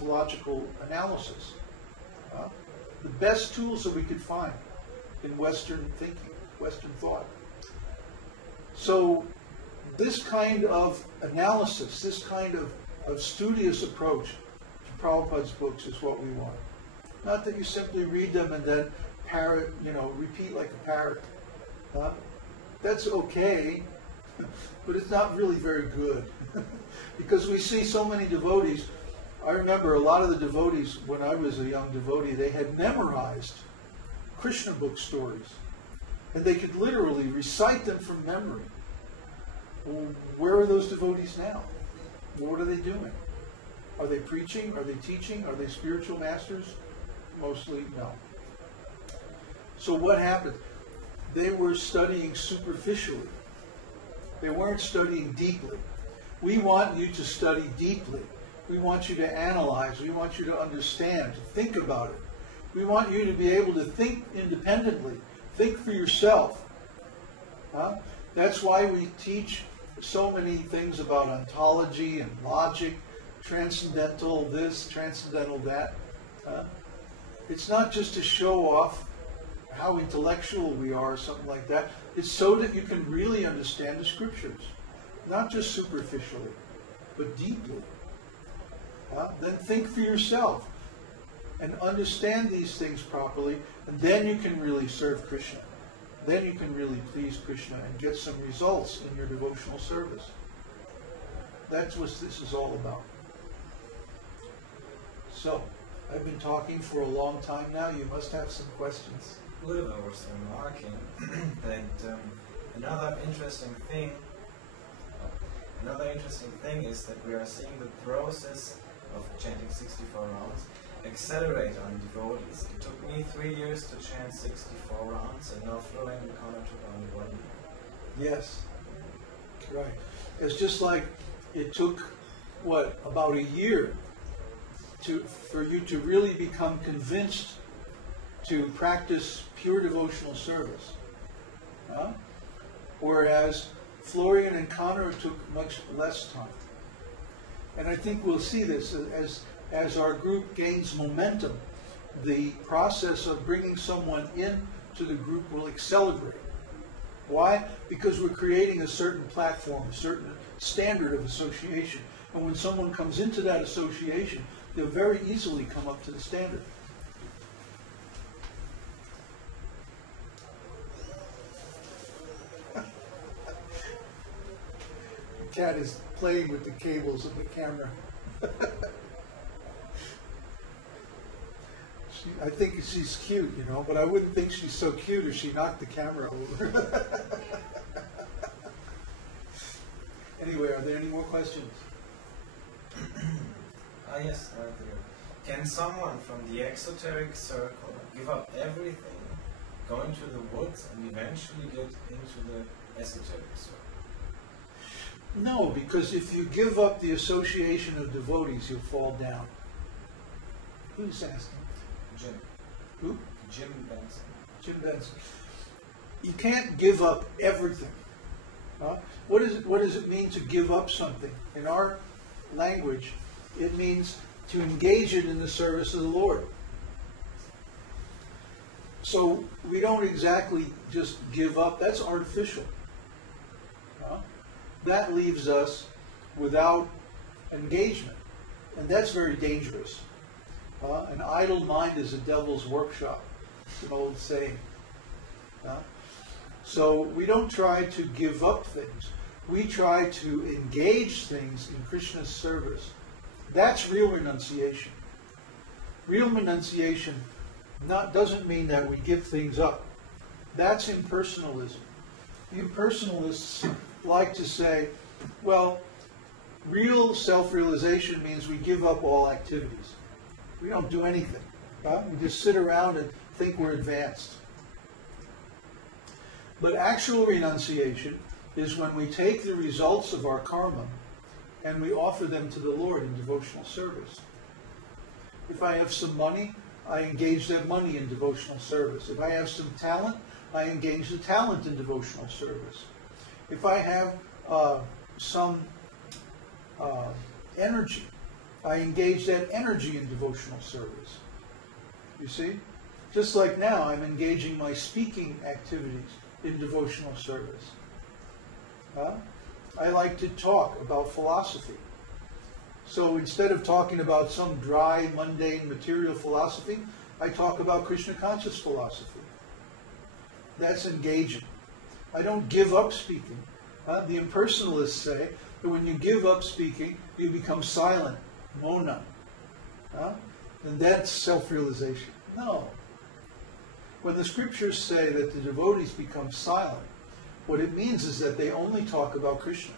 ontological analysis. The best tools that we could find in Western thinking, Western thought. So this kind of analysis, this kind of studious approach to Prabhupada's books is what we want. Not that you simply read them and then parrot, repeat like a parrot. That's okay, but it's not really very good. Because we see so many devotees. I remember a lot of the devotees, when I was a young devotee, they had memorized Krishna book stories. And they could literally recite them from memory. Well, where are those devotees now? What are they doing? Are they preaching? Are they teaching? Are they spiritual masters? Mostly no. So what happened? They were studying superficially. They weren't studying deeply. We want you to study deeply. We want you to analyze. We want you to understand, to think about it. We want you to be able to think independently. Think for yourself. That's why we teach so many things about ontology and logic, transcendental this, transcendental that. It's not just to show off how intellectual we are or something like that. It's so that you can really understand the scriptures. Not just superficially, but deeply. Then think for yourself and understand these things properly, and then you can really serve Krishna. Then you can really please Krishna and get some results in your devotional service. That's what this is all about. So, I've been talking for a long time now. You must have some questions. Uddhava was remarking that another interesting thing is that we are seeing the process of chanting 64 rounds accelerate on devotees. It took me 3 years to chant 64 rounds, and now flowing the Kana took only 1 year. Yes, right. It's just like it took, about a year for you to really become convinced to practice pure devotional service. Whereas Florian and Connor took much less time. And I think we'll see this as our group gains momentum. The process of bringing someone into the group will accelerate. Why? Because we're creating a certain platform, a certain standard of association. And when someone comes into that association, they'll very easily come up to the standard. The cat is playing with the cables of the camera. I think she's cute, but I wouldn't think she's so cute if she knocked the camera over. Anyway, are there any more questions? Yes, right there. Can someone from the exoteric circle give up everything, go into the woods, and eventually get into the esoteric circle? No, because if you give up the association of devotees, you'll fall down. Who's asking? Jim. Who? Jim Benson. Jim Benson. You can't give up everything. What does it mean to give up something? In our language, it means to engage it in the service of the Lord. So we don't exactly just give up. That's artificial. That leaves us without engagement. And that's very dangerous. An idle mind is a devil's workshop. It's an old saying. So we don't try to give up things. We try to engage things in Krishna's service. That's real renunciation. Real renunciation doesn't mean that we give things up. That's impersonalism. The impersonalists like to say, well, real self-realization means we give up all activities. We don't do anything. We just sit around and think we're advanced. But actual renunciation is when we take the results of our karma and we offer them to the Lord in devotional service. If I have some money, I engage that money in devotional service. If I have some talent, I engage the talent in devotional service. If I have some energy, I engage that energy in devotional service. You see? Just like now, I'm engaging my speaking activities in devotional service. I like to talk about philosophy. So instead of talking about some dry, mundane, material philosophy, I talk about Krishna conscious philosophy. That's engaging. I don't give up speaking. The impersonalists say that when you give up speaking, you become silent, mona. And that's self-realization. No. When the scriptures say that the devotees become silent, what it means is that they only talk about Krishna.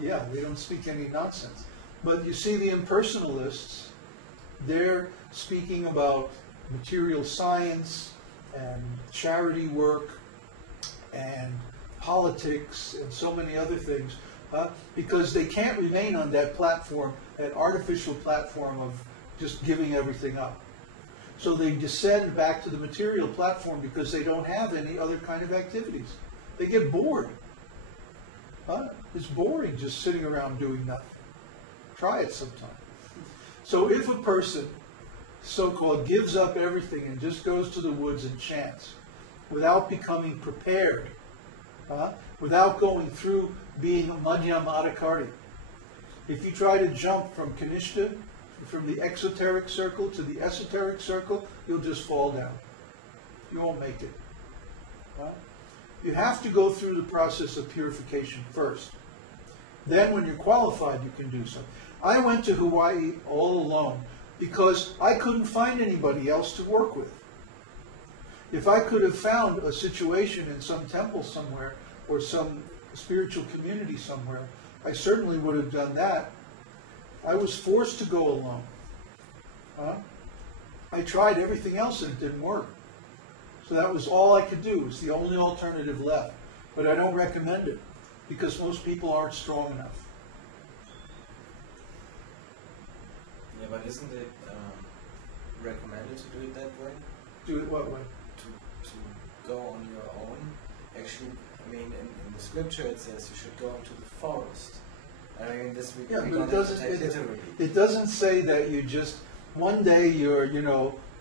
Yeah, they don't speak any nonsense. But you see, the impersonalists, they're speaking about material science and charity work and politics and so many other things, because they can't remain on that platform, that artificial platform of just giving everything up. So they descend back to the material platform because they don't have any other kind of activities. They get bored. It's boring just sitting around doing nothing. Try it sometime. So if a person, so-called, gives up everything and just goes to the woods and chants, without becoming prepared, without going through being a Madhyamadikari, if you try to jump from Kanishta, from the exoteric circle to the esoteric circle, you'll just fall down. You won't make it. You have to go through the process of purification first. Then when you're qualified, you can do so. I went to Hawaii all alone because I couldn't find anybody else to work with. If I could have found a situation in some temple somewhere or some spiritual community somewhere, I certainly would have done that. I was forced to go alone. I tried everything else and it didn't work. So that was all I could do. It was the only alternative left. But I don't recommend it because most people aren't strong enough. Yeah, but isn't it recommended to do it that way? Do it what way? To go on your own. Actually, I mean, in the scripture it says you should go into the forest. I mean, this we Yeah, but literally. It doesn't say that you just one day you're,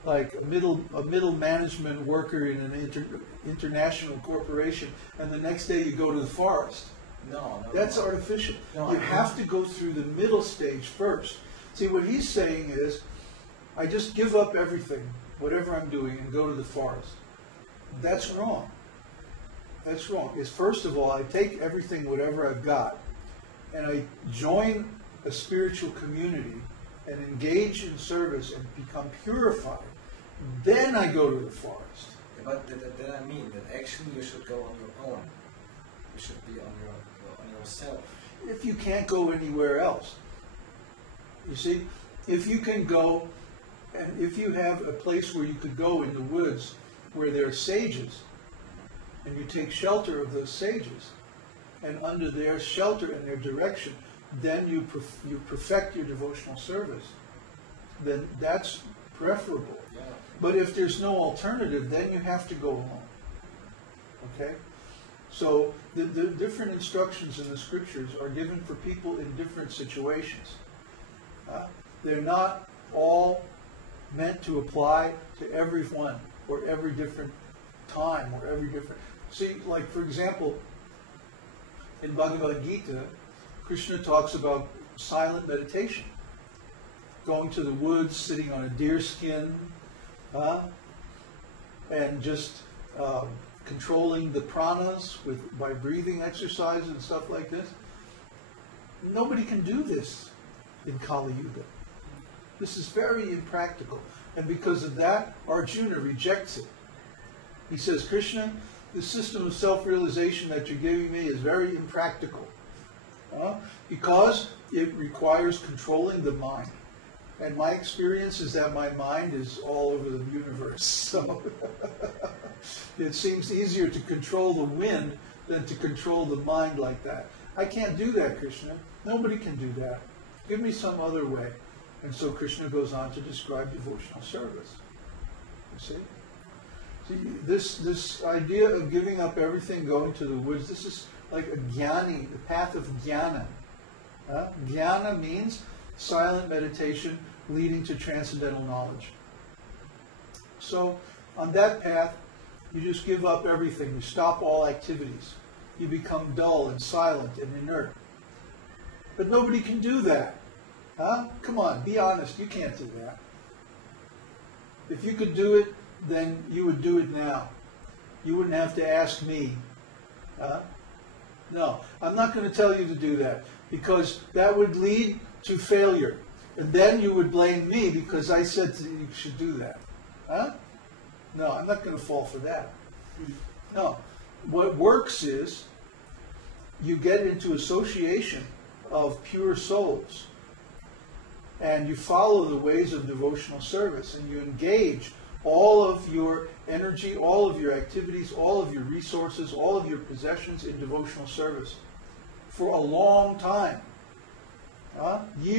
like a middle management worker in an international corporation, and the next day you go to the forest. No. That's artificial. No, You have to go through the middle stage first. See, what he's saying is, I just give up everything, whatever I'm doing, and go to the forest. That's wrong. That's wrong. Is first of all, I take everything, whatever I've got, and I join a spiritual community and engage in service and become purified. Then I go to the forest. Yeah, but then I mean that actually you should go on your own. You should be on yourself. If you can't go anywhere else. You see, if you can go, and if you have a place where you could go in the woods where there are sages, and you take shelter of those sages, and under their shelter and their direction, then you perfect your devotional service, then that's preferable. Yeah. But if there's no alternative, then you have to go alone. Okay? So the different instructions in the scriptures are given for people in different situations. They're not all meant to apply to everyone or every different time or every different... See, like for example, in Bhagavad Gita, Krishna talks about silent meditation. Going to the woods, sitting on a deer skin, and just controlling the pranas by breathing exercise and stuff like this. Nobody can do this in Kali Yuga. This is very impractical. And because of that, Arjuna rejects it. He says, Krishna, the system of self-realization that you're giving me is very impractical. Because it requires controlling the mind. And my experience is that my mind is all over the universe. So it seems easier to control the wind than to control the mind like that. I can't do that, Krishna. Nobody can do that. Give me some other way. And so Krishna goes on to describe devotional service. You see? This idea of giving up everything, going to the woods, this is like a jnani, the path of jnana. Jnana means silent meditation leading to transcendental knowledge. So on that path, you just give up everything. You stop all activities. You become dull and silent and inert. But nobody can do that. Huh? Come on, be honest. You can't do that. If you could do it, then you would do it now. You wouldn't have to ask me. No, I'm not going to tell you to do that, because that would lead to failure. And then you would blame me because I said you should do that. Huh? No, I'm not going to fall for that. No. What works is you get into association of pure souls, and you follow the ways of devotional service, and you engage all of your energy, all of your activities, all of your resources, all of your possessions in devotional service for a long time. Years.